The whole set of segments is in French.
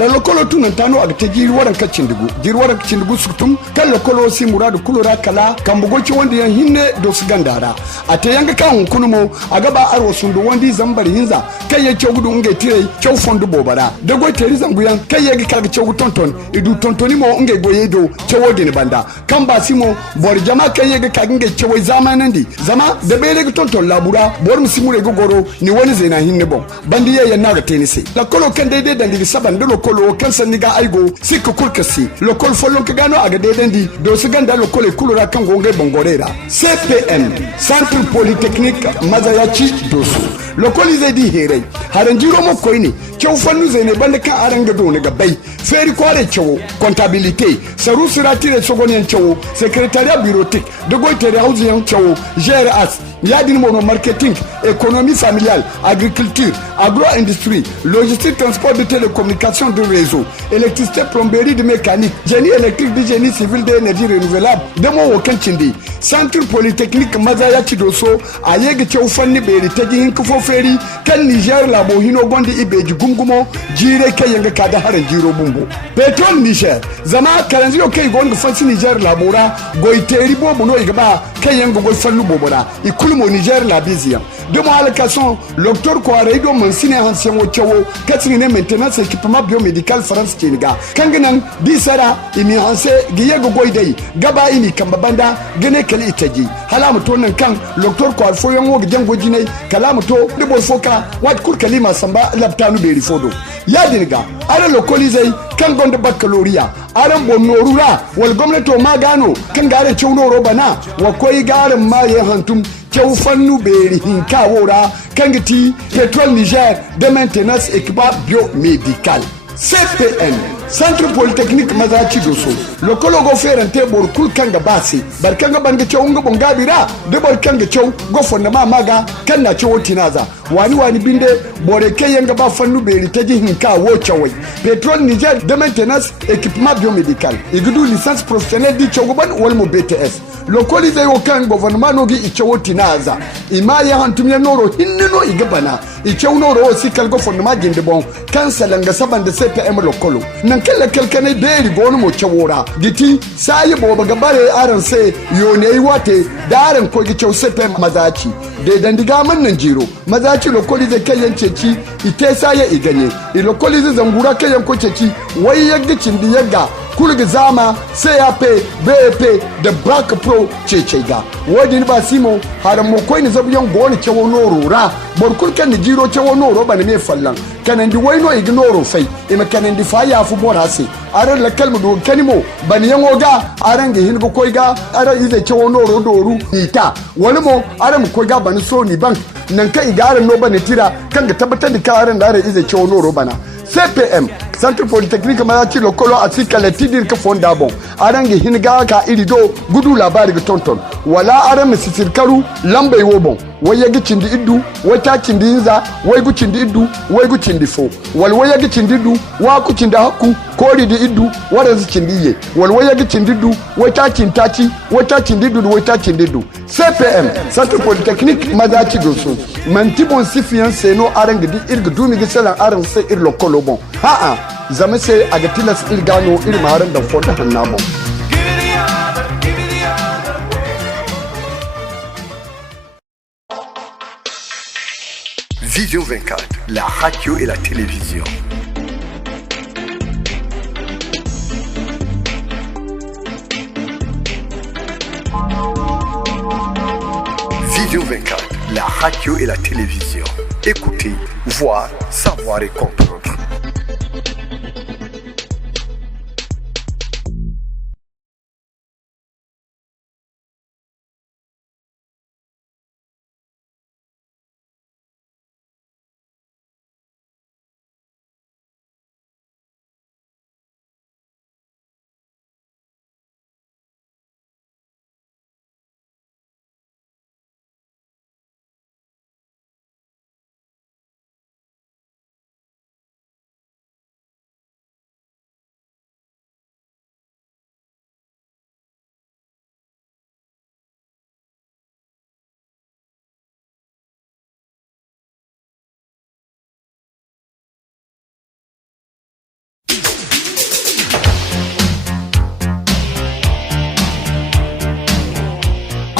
ara lokolo tunan tano aga te jiri waran ka cindigu jiri waran ka cindigu sutum kan lokolo si muradu kulura kala kan bugoci wanda yan hinne do su gandara ate yanga kan kunumo aga ba arwo sundu wandi zambar hinza kai ya cegudu nge tire cew fondu bobara da goy teri zanguyan kai ya ga cewu tonton idu tontoni mo nge goye do cewo ne banda kan ba simo bor jama kai ya ga nge cewo zamanan di zama da bele ga tonton labura bor musimure go goro ni wani zena hinne bon bandi ya na ga tenisi lokolo kan daidai da ndi saban da lokolo kan san niga aigo sikku kulkasi lokol follon ka gano aga daidai ndi do su ganda lokole kulura kan gongai bangorera CPM Centre Polytechnique Mazayachi dosu lokoli zai di herai haran jiro mo koini cew fannu zai ne banda kan aranga do ne gabai feri kware cewo comptabilité saru siratire sogonian cewo secrétariat bureautique de goitere hausian cewo GRS yadin mono marketing économie familiale agriculture agro-industrie logistique transport de télécommunication de réseau électricité plomberie de mécanique génie électrique de génie civil de énergie renouvelable demo wokan cindi centre polytechnique Mazayachi doso ayege cew fanni beri taji hinka fo feri kan Niger labo hino gondi ibeji gumgumo jire kai yanga kada haran jiro bumbo petrol Niger zama karanziyo kai gonga fansi Niger labora goiteri bobo no igaba kai yanga goy fannu bobora ikulmo Niger labizia de mo allocation docteur ko reido mansine hansen wo cewo katsine maintenance équipement biomédical France kiniga kanganan disara imi hanse giye go goidai gaba ini kambabanda gane kali itaji halamu to nan kan docteur ko alfo yan wo gidan gojinai kalamu to de bol foka wat kur kalima samba labtanu beri fodo ya dinga ara localizai kan gonda baccalaureat aran bonnorura wal gwamnato magano kan gare cewno robana wa koi garin maye hantum cew fannu beri hinka wora kangiti petrol Niger de maintenance équipement biomédical CPN Centre Polytechnique Mazayachi doso lokolo go ferante bor kul kanga basi barkanga banga cew nga bongabira de bor kanga cew go fonna maga kan na cew tinaza wani binde bore kayanga ba fannu beri taji hinka wo cewai petrol Niger de maintenance équipement biomédical igudu licence professionnelle di cew ban wal mo BTS lokoli zai kan gouvernement no gi icewo tinaza ima ya hantum ya noro hinnino igabana icewo noro sikal go fonna ginde bon kansalanga saban de CPM lokolo nan kala kalkane beri gonu mo cewora giti sai bo baga bare aran sai yone wate daran ko gi cew CPM Mazayachi de dandiga man nan jiro Mazayachi lokoli zai kayan ceci ite sai ya iganye lokoli zai zangura kayan ko ceci wai yagga cindi yagga kulga zama CAP BP da Back Pro cecega wadi ba simo haram mo koy ni zabu yon goni cewo norora bor kulkan ni jiro cewo noro bane me fallan kanan di wayno ignoro fai ima kanan di faya fu borase aran la kalmu do kanimo bane yango ga aran ge hingo koy ga aran ize cewo noro doru ita wani mo aran koy ga bane so ni bank nan kai garan no bane tira kan ga tabbatar da karan da aran ize cewo noro bana CPM Centre Polytechnique Mazayachi lokolo asika le tidir ka fonda bon arange hinga ka irido gudu labari ga tonton wala aran misisir karu lambai wo bon waye gi cindi iddu wata cindi inza way gu cindi iddu way gu cindi fo wal waye gi cindi iddu wa ku cindi hakku kori di iddu wara zi cindi ye wal waye gi cindi iddu wata cintaci wata cindi iddu wata cindi iddu CPM Centre Polytechnique Mazayachi doso mantibon sifian seno arange di irga dumi gi salan aran sai ir lokolo bon ha zama sai a ga tilas irgano irin maharan da fonda hannabo Vision 24, la radio et la télévision. Vision 24, la radio et la télévision. Écoutez, voir, savoir et comprendre.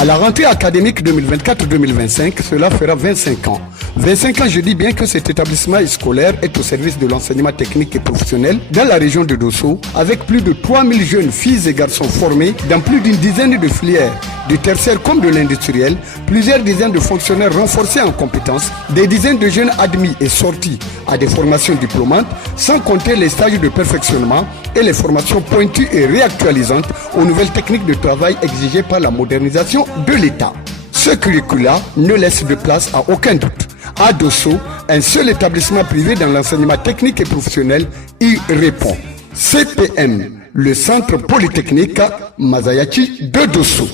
À la rentrée académique 2024-2025, cela fera 25 ans. 25 ans, je dis bien que cet établissement scolaire est au service de l'enseignement technique et professionnel dans la région de Dosso, avec plus de 3000 jeunes filles et garçons formés dans plus d'une dizaine de filières, du tertiaire comme de l'industriel, plusieurs dizaines de fonctionnaires renforcés en compétences, des dizaines de jeunes admis et sortis à des formations diplômantes, sans compter les stages de perfectionnement et les formations pointues et réactualisantes aux nouvelles techniques de travail exigées par la modernisation de l'État. Ce curricula ne laisse de place à aucun doute. À Dosso, un seul établissement privé dans l'enseignement technique et professionnel y répond. CPM, le Centre Polytechnique Masayachi de Dosso.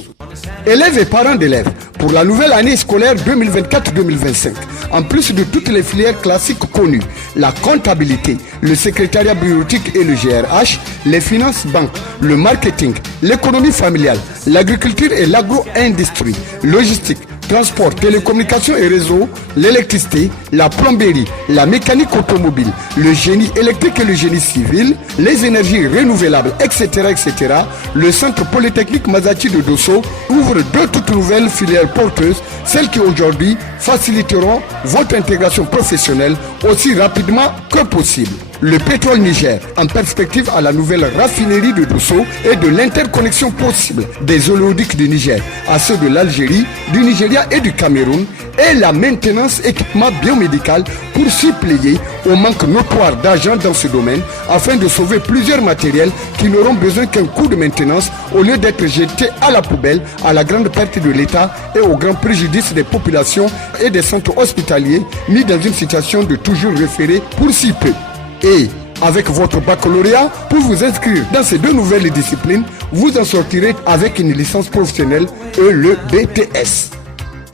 Élèves et parents d'élèves, pour la nouvelle année scolaire 2024-2025, en plus de toutes les filières classiques connues, la comptabilité, le secrétariat bureautique et le GRH, les finances banques, le marketing, l'économie familiale, l'agriculture et l'agro-industrie, logistique, transport, télécommunications et réseaux, l'électricité, la plomberie, la mécanique automobile, le génie électrique et le génie civil, les énergies renouvelables, etc., le Centre Polytechnique Masayachi de Dosso ouvre deux toutes nouvelles filières porteuses, celles qui aujourd'hui faciliteront votre intégration professionnelle aussi rapidement que possible. Le pétrole Niger, en perspective à la nouvelle raffinerie de Dosso et de l'interconnexion possible des oléoducs du Niger à ceux de l'Algérie, du Nigeria et du Cameroun, et la maintenance équipement biomédical pour suppléer au manque notoire d'argent dans ce domaine afin de sauver plusieurs matériels qui n'auront besoin qu'un coup de maintenance au lieu d'être jetés à la poubelle à la grande perte de l'État et au grand préjudice des populations et des centres hospitaliers mis dans une situation de toujours référé pour si peu. Et avec votre baccalauréat, pour vous inscrire dans ces deux nouvelles disciplines, vous en sortirez avec une licence professionnelle et le BTS.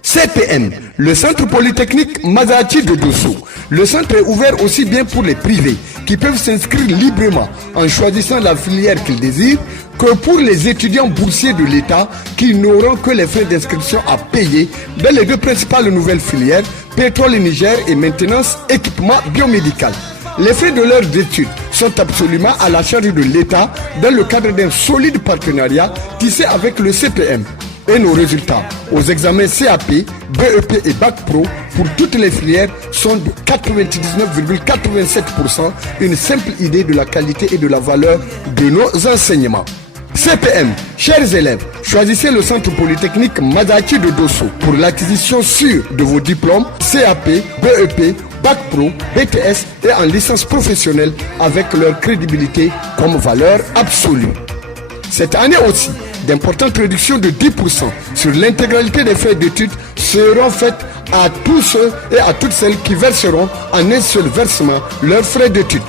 CPM, le Centre Polytechnique Masayachi de Dosso. Le centre est ouvert aussi bien pour les privés qui peuvent s'inscrire librement en choisissant la filière qu'ils désirent que pour les étudiants boursiers de l'État qui n'auront que les frais d'inscription à payer dans les deux principales nouvelles filières, pétrole Niger et maintenance équipement biomédical. Les frais de leurs études sont absolument à la charge de l'État dans le cadre d'un solide partenariat tissé avec le CPM. Et nos résultats aux examens CAP, BEP et Bac Pro pour toutes les filières sont de 99,87%, une simple idée de la qualité et de la valeur de nos enseignements. CPM, chers élèves, choisissez le Centre Polytechnique Masayachi de Dosso pour l'acquisition sûre de vos diplômes CAP, BEP, Bac Pro, BTS et en licence professionnelle avec leur crédibilité comme valeur absolue. Cette année aussi, d'importantes réductions de 10% sur l'intégralité des frais d'études seront faites à tous ceux et à toutes celles qui verseront en un seul versement leurs frais d'études.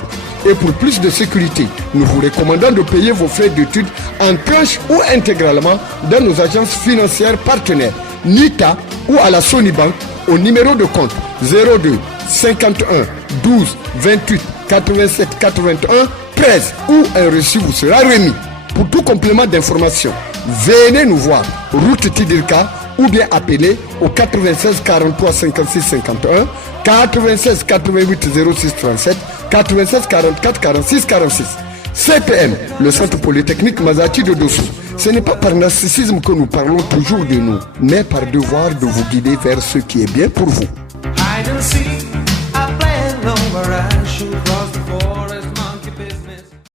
Et pour plus de sécurité, nous vous recommandons de payer vos frais d'études en tranches ou intégralement dans nos agences financières partenaires, NITA ou à la Sonibank au numéro de compte 02 51 12 28 87 81 13 où un reçu vous sera remis. Pour tout complément d'information, venez nous voir, route Tidirka, ou bien appelez au 96 43 56 51, 96 88 06 37, 96 44 46 46. CPM, le Centre Polytechnique Masayachi de Dosso. Ce n'est pas par narcissisme que nous parlons toujours de nous, mais par devoir de vous guider vers ce qui est bien pour vous.